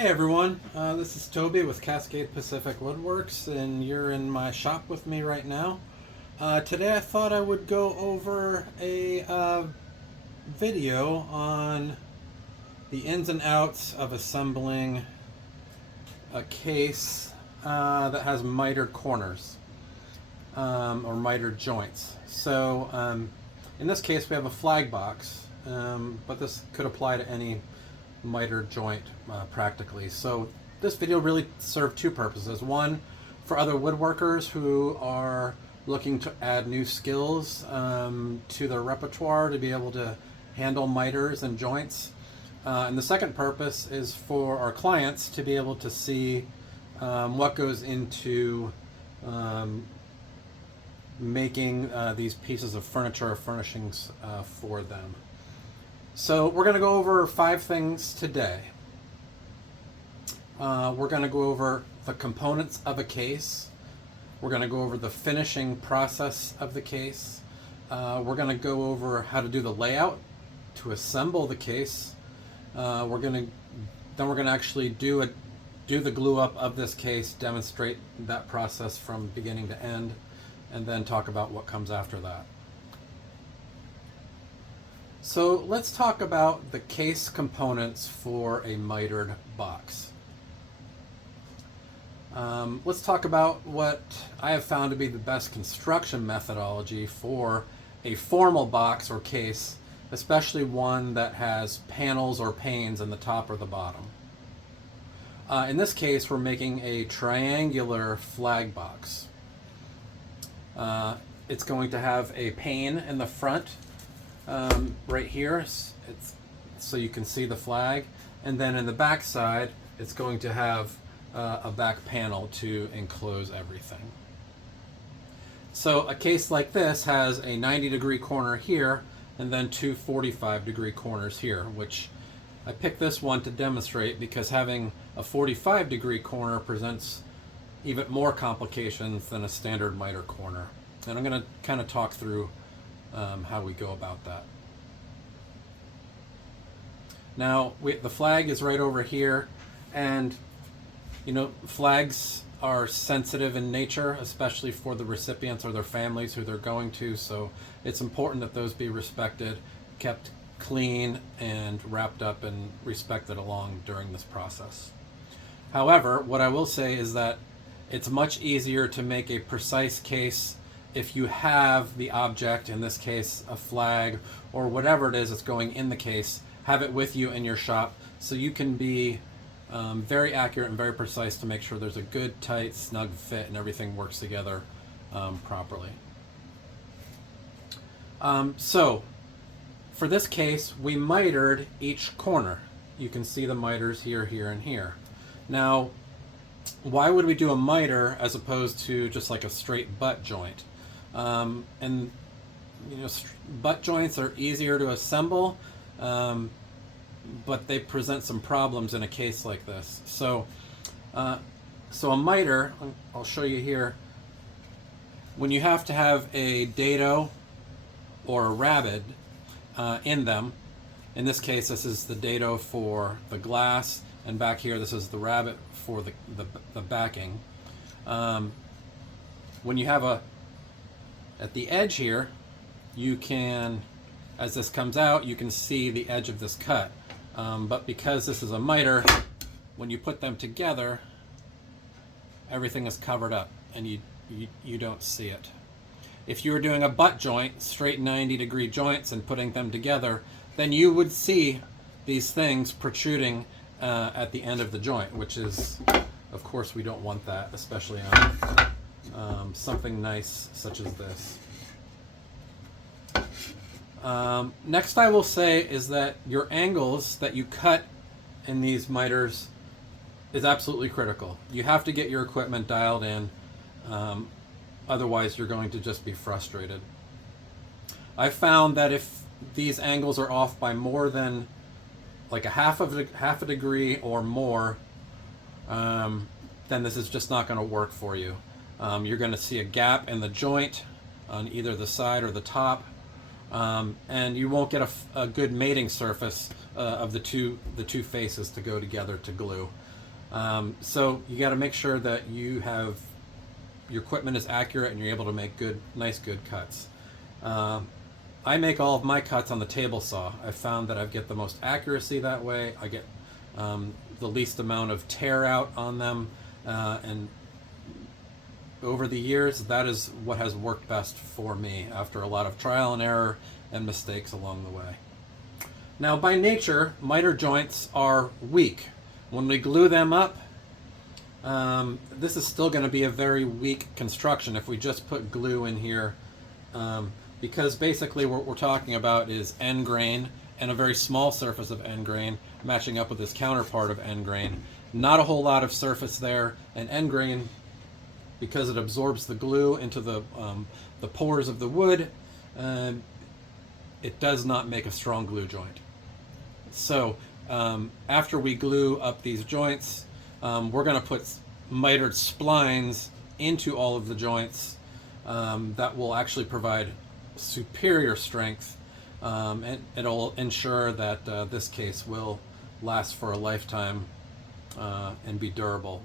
Hey everyone, this is Toby with Cascade Pacific Woodworks, and you're in my shop with me right now. Today I thought I would go over a video on the ins and outs of assembling a case that has mitered corners or mitered joints. So in this case we have a flag box, but this could apply to any mitered joint practically. So this video really served two purposes. One, for other woodworkers who are looking to add new skills to their repertoire to be able to handle miters and joints. And the second purpose is for our clients to be able to see what goes into making these pieces of furniture or furnishings for them. So we're going to go over 5 things today. We're going to go over the components of a case. We're going to go over the finishing process of the case. We're going to go over how to do the layout to assemble the case. Then we're going to actually do the glue up of this case, demonstrate that process from beginning to end, and then talk about what comes after that. So let's talk about the case components for a mitered box. Let's talk about what I have found to be the best construction methodology for a formal box or case, especially one that has panels or panes in the top or the bottom. In this case, we're making a triangular flag box. It's going to have a pane in the front right here, so you can see the flag, and then in the back side it's going to have a back panel to enclose everything. So a case like this has a 90-degree corner here and then 2 45-degree corners here, which I picked this one to demonstrate because having a 45-degree corner presents even more complications than a standard miter corner, and I'm going to kind of talk through how we go about that. Now the flag is right over here, and you know, flags are sensitive in nature, especially for the recipients or their families who they're going to, so it's important that those be respected, kept clean, and wrapped up and respected along during this process. However, what I will say is that it's much easier to make a precise case if you have the object, in this case a flag or whatever it is that's going in the case, have it with you in your shop so you can be very accurate and very precise to make sure there's a good, tight, snug fit and everything works together properly. So for this case, we mitered each corner. You can see the miters here, here, and here. Now, why would we do a miter as opposed to just like a straight butt joint? And you know, butt joints are easier to assemble, but they present some problems in a case like this. So a miter, I'll show you here, when you have to have a dado or a rabbet in them, in this case this is the dado for the glass, and back here this is the rabbet for the backing. When you have at the edge here, you can, as this comes out, you can see the edge of this cut. But because this is a miter, when you put them together, everything is covered up and you don't see it. If you were doing a butt joint, straight 90-degree joints, and putting them together, then you would see these things protruding at the end of the joint, which is, of course, we don't want that, especially on something nice such as this. Next I will say is that your angles that you cut in these miters is absolutely critical. You have to get your equipment dialed in, otherwise you're going to just be frustrated. I found that if these angles are off by more than like half a degree or more, then this is just not going to work for you. You're going to see a gap in the joint on either the side or the top, and you won't get a good mating surface of the two faces to go together to glue. So you got to make sure that your equipment is accurate and you're able to make nice good cuts. I make all of my cuts on the table saw. I found that I get the most accuracy that way. I get the least amount of tear out on them, and over the years, that is what has worked best for me after a lot of trial and error and mistakes along the way. Now, by nature, miter joints are weak. When we glue them up, this is still going to be a very weak construction if we just put glue in here, because basically what we're talking about is end grain and a very small surface of end grain matching up with this counterpart of end grain. Not a whole lot of surface there, and end grain, because it absorbs the glue into the pores of the wood, it does not make a strong glue joint. So after we glue up these joints, we're going to put mitered splines into all of the joints that will actually provide superior strength, and it'll ensure that this case will last for a lifetime and be durable.